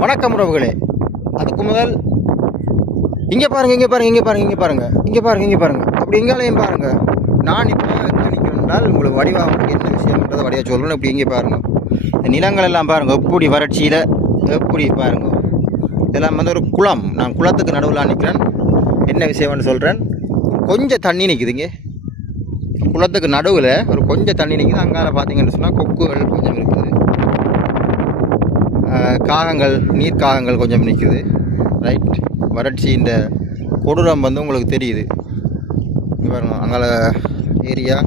வணக்கம் உறவுகளே. அதுக்கு முதல் இங்கே பாருங்க அப்படி எங்காலையும் பாருங்க. நான் இப்போ எங்கே நிற்கிறேன்னால் உங்களுக்கு வடிவாக என்ன விஷயம்ன்றதை வடிவாக சொல்லணும். இப்படி இங்கே பாருங்க, இந்த நிலங்கள் எல்லாம் பாருங்க எப்படி வறட்சியில் எப்படி பாருங்க. இதெல்லாம் ஒரு குளம். நான் குளத்துக்கு நடுவில் நிற்கிறேன். என்ன விஷயம்னு சொல்கிறேன். கொஞ்சம் தண்ணி நிற்குதுங்க குளத்துக்கு நடுவில், ஒரு கொஞ்சம் தண்ணி நிற்குது. அங்கால பார்த்தீங்கன்னு சொன்னால் கொக்குகள் கொஞ்சம் இருக்குது, காகங்கள், நீர்க்காகங்கள் கொஞ்சம் நிற்குது. ரைட், வறட்சி இந்த கொடூரம் உங்களுக்கு தெரியுது. பாருங்க அங்கால ஏரியா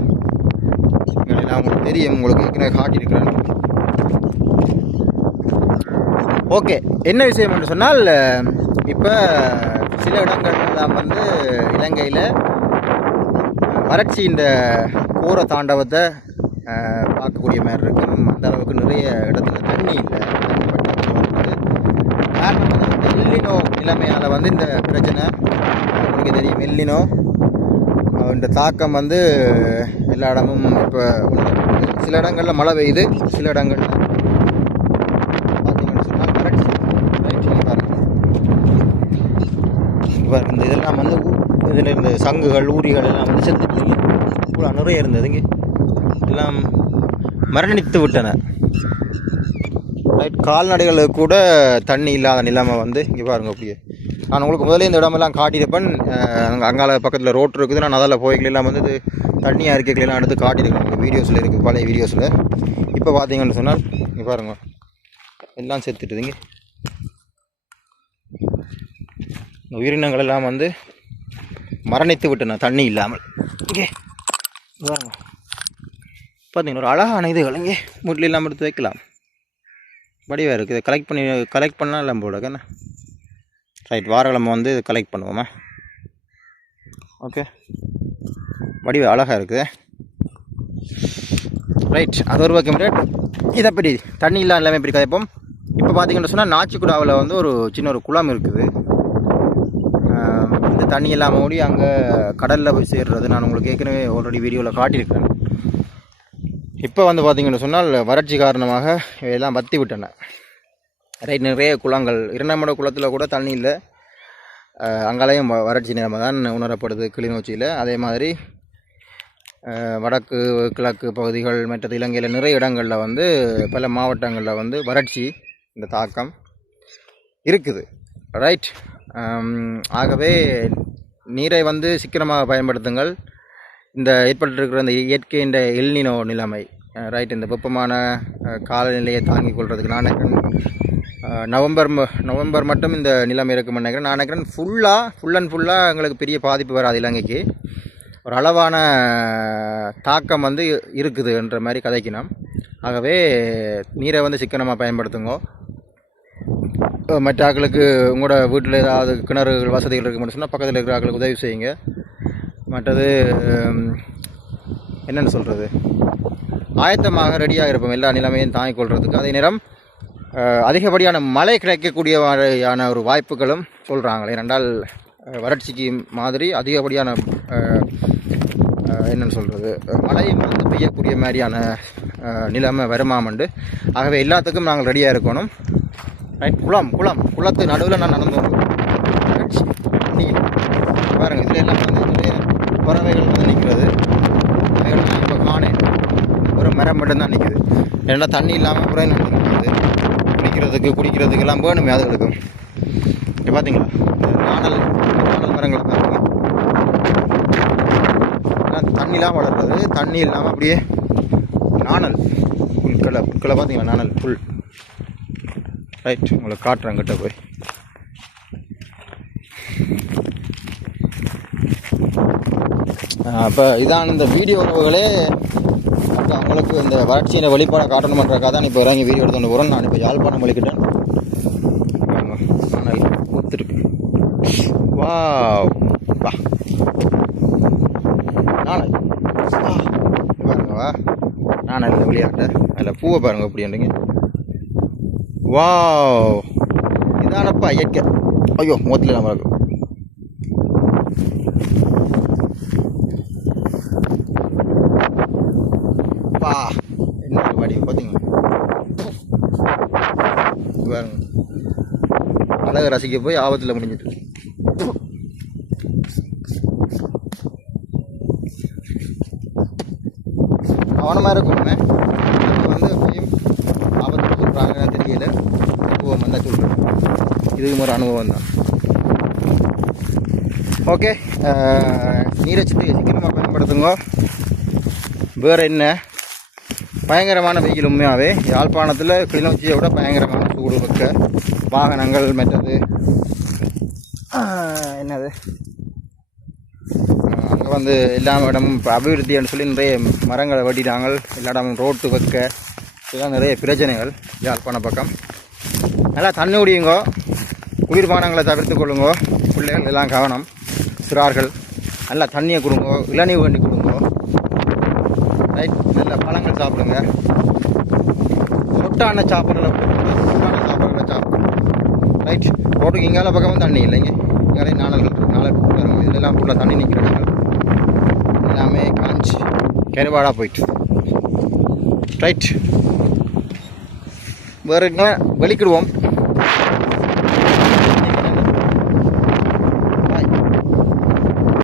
எல்லாம் உங்களுக்கு தெரியும், உங்களுக்கு ஏற்கனவே காட்டியிருக்கிறேன். ஓகே, என்ன விஷயம் என்று சொன்னால், இப்போ சில இடங்கள்லாம் இலங்கையில் வறட்சி இந்த கோர தாண்டவத்தை பார்க்கக்கூடிய மாதிரி இருக்கும். அந்த அளவுக்கு நிறைய இடத்துல தண்ணி இல்லை. எல்லினோ நிலைமையால் இந்த பிரச்சனை உங்களுக்கு தெரியும். எல்லினோ இந்த தாக்கம் எல்லா இடமும் இப்போ சில இடங்களில் மழை பெய்யுது, சில இடங்களில் பார்த்தீங்கன்னு சொன்னால் வறட்சி. இந்த இதெல்லாம் இதில் இருந்த சங்குகள், ஊரிகள் எல்லாம் செத்துட்டீங்க. இவ்வளோ நிறைய இருந்ததுங்க, எல்லாம் மரணித்து விட்டன. ரைட், கால்நடைகளுக்கு கூட தண்ணி இல்லாத நிலைமை இங்கே பாருங்கள். அப்படியே நான் உங்களுக்கு முதலே இந்த இடமெல்லாம் காட்டியிருப்பேன். அங்கால பக்கத்தில் ரோட் இருக்குது. நான் அதில் போய்களெல்லாம் இது தண்ணியாக இருக்கைகளெல்லாம் எடுத்து காட்டியிருக்கேன். உங்களுக்கு வீடியோஸில் இருக்குது, பழைய வீடியோஸில். இப்போ பார்த்தீங்கன்னு சொன்னால் இங்கே பாருங்கள், எல்லாம் செத்துட்டுதுங்க. இந்த உயிரினங்கள் எல்லாம் மரணித்து விட்டன தண்ணி இல்லாமல். இங்கே பாருங்க, பார்த்தீங்கன்னா ஒரு அழகான இதுகள் இங்கே முட்ல இல்லாமல் எடுத்து வைக்கலாம். வடிவாக இருக்குது. கலெக்ட் பண்ணலாம் எல்லாம் போட கண்ணா. ரைட், வாரக்கிழமை கலெக்ட் பண்ணுவோமா? ஓகே, வடிவ அழகாக இருக்குது. ரைட், அது ஒரு பக்கம் ரேட். இதை பற்றி தண்ணி இல்லாமல் எல்லாமே இப்படி கதைப்போம். இப்போ பார்த்தீங்கன்னு சொன்னால் நாச்சிக்குடாவில் ஒரு சின்ன ஒரு குளம் இருக்குது. இந்த தண்ணி இல்லாமல் ஓடி அங்கே கடலில் போய் சேர்றது நான் உங்களுக்கு ஏற்கனவே ஆல்ரெடி வீடியோவில் காட்டியிருக்கேன். இப்போ பார்த்தீங்கன்னு சொன்னால் வறட்சி காரணமாக எல்லாம் வற்றி விட்டன. ரைட், நிறைய குளங்கள், இரண்டாம் குளத்தில் கூட தண்ணி இல்லை. அங்கேயும் வறட்சி நிலைமை தான் உணரப்படுது கிளிநொச்சியில். அதே மாதிரி வடக்கு கிழக்கு பகுதிகள், மற்றது இலங்கையில் நிறைய இடங்களில் பல மாவட்டங்களில் வறட்சி இந்த தாக்கம் இருக்குது. ரைட், ஆகவே நீரை சிக்கனமாக பயன்படுத்துங்கள். இந்த ஏற்பட்டிருக்கிற இந்த இயற்கை இந்த எல்னினோ நிலைமை, ரைட், இந்த வெப்பமான காலநிலையை தாங்கிக் கொள்றதுக்கு நான் நினைக்கிறேன் நவம்பர் மட்டும் இந்த நிலைமை இருக்குன்னு நினைக்கிறேன். நான் நினைக்கிறேன் ஃபுல்லாக எங்களுக்கு பெரிய பாதிப்பு வராது. இலங்கைக்கு ஒரு அளவான தாக்கம் இருக்குதுன்ற மாதிரி கதைக்கணும். ஆகவே நீரை சிக்கனமாக பயன்படுத்துங்க. மற்ற ஆக்களுக்கு உங்களோட வீட்டில் ஏதாவது கிணறுகள் வசதிகள் இருக்குன்னு சொன்னால் பக்கத்தில் இருக்கிற ஆக்களுக்கு உதவி செய்யுங்க. மற்றது என்னென்னு சொல்கிறது, ஆயத்தமாக ரெடியாக இருப்போம் எல்லா நிலைமையும் தாங்கிக் கொள்றதுக்கு. அதே நேரம் அதிகப்படியான மழை கிடைக்கக்கூடிய மாதிரியான ஒரு வாய்ப்புகளும் சொல்கிறாங்களே. ஏனென்றால் வறட்சிக்கு மாதிரி அதிகப்படியான என்னென்னு சொல்கிறது, மழையும் பெய்யக்கூடிய மாதிரியான நிலைமை வருமாமண்டு. ஆகவே எல்லாத்துக்கும் நாங்கள் ரெடியாக இருக்கணும். ரைட், குளத்து நடுவில் நான் நடந்து வறட்சி பாருங்கள். இதில் எல்லாம் நிறைய பறவைகள் நிற்கிறது. அவைகள்லாம் இப்போ காணேன், ஒரு மரம் மட்டும்தான் நிற்குது. ஏன்னா தண்ணி இல்லாமல் அப்புறம் நிற்கிறது. குடிக்கிறதுக்கு எல்லாம் வேணுமே அதுகளுக்கும். இப்போ பார்த்தீங்களா நாணல் மரங்களை பாருங்க, தண்ணிலாம் வளர்றது. தண்ணி இல்லாமல் அப்படியே நாணல் புல்களை பார்த்தீங்களா, நாணல் புல். ரைட், உங்களை காட்டுறேன் கிட்ட போய். அப்போ இதான் இந்த வீடியோ உறவுகளே. அப்போ அவங்களுக்கு இந்த வறட்சியின் வெளிப்பாடை காட்டணும் பண்ணுறக்காக தான் இப்போ இறங்கி வீடியோ எடுத்து போகிறேன். நான் இப்போ யாழ்ப்பாணம் வலிக்கிட்டேன். நானல் ஒத்துருக்கு. வா நானல் பாருங்க, நானல் இந்த விளையாட்டை அதில் பூவை பாருங்க எப்படின்றீங்க. வா இதானப்பா இயற்கை. ஐயோ மொத்தத்தில் நம்ம இருக்கும். என்ன வடிவு பார்த்தீங்களா பாருங்க. அழகை ரசிக்க போய் ஆபத்தில் முடிஞ்சிட்டு. கவனமாக இருக்கணுமே, வந்து எப்பயும் ஆபத்து சொல்கிறாங்கன்னு தெரியல. அனுபவம் வந்தால் சொல்கிறேன், இதுவும் ஒரு அனுபவம் தான். ஓகே, நீரை சிக்கனமாக பயன்படுத்துங்க. வேறு என்ன, பயங்கரமான வெயில் உண்மையாகவே யாழ்ப்பாணத்தில் கிளிநொச்சியை விட பயங்கரமான சூடு வைக்க வாகனங்கள் மற்றது என்னது அங்கே வந்து எல்லா இடமும் இப்போ அபிவிருத்தின்னு சொல்லி நிறைய மரங்களை வெட்டிட்டாங்க. எல்லா இடமும் ரோட்டு வைக்க இதெல்லாம் நிறைய பிரச்சனைகள் யாழ்ப்பாண பக்கம். நல்லா தண்ணி குடியுங்கோ, குளிர்பானங்களை தவிர்த்து கொள்ளுங்கோ. பிள்ளைகள் எல்லாம் கவனம், சிறார்கள் நல்லா தண்ணியை கொடுங்கோ, இளநீர் வேண்டி கொடுங்கோ. ரைட், நல்ல பழங்கள் சாப்பிடுங்க. சொட்டான சாப்பிட்றத சொட்டான சாப்பிட்றத சாப்பிடுங்க. ரைட், ரோட்டுக்கு இங்கால பக்கமும் தண்ணி இல்லைங்க, இங்காலே நாளல் இதெல்லாம் ஃபுல்லாக தண்ணி நிற்கிறாங்க. எல்லாமே காஞ்சி கருவாடாக போயிட்டு. ரைட், வேறு என்ன வெளிக்கிடுவோம்.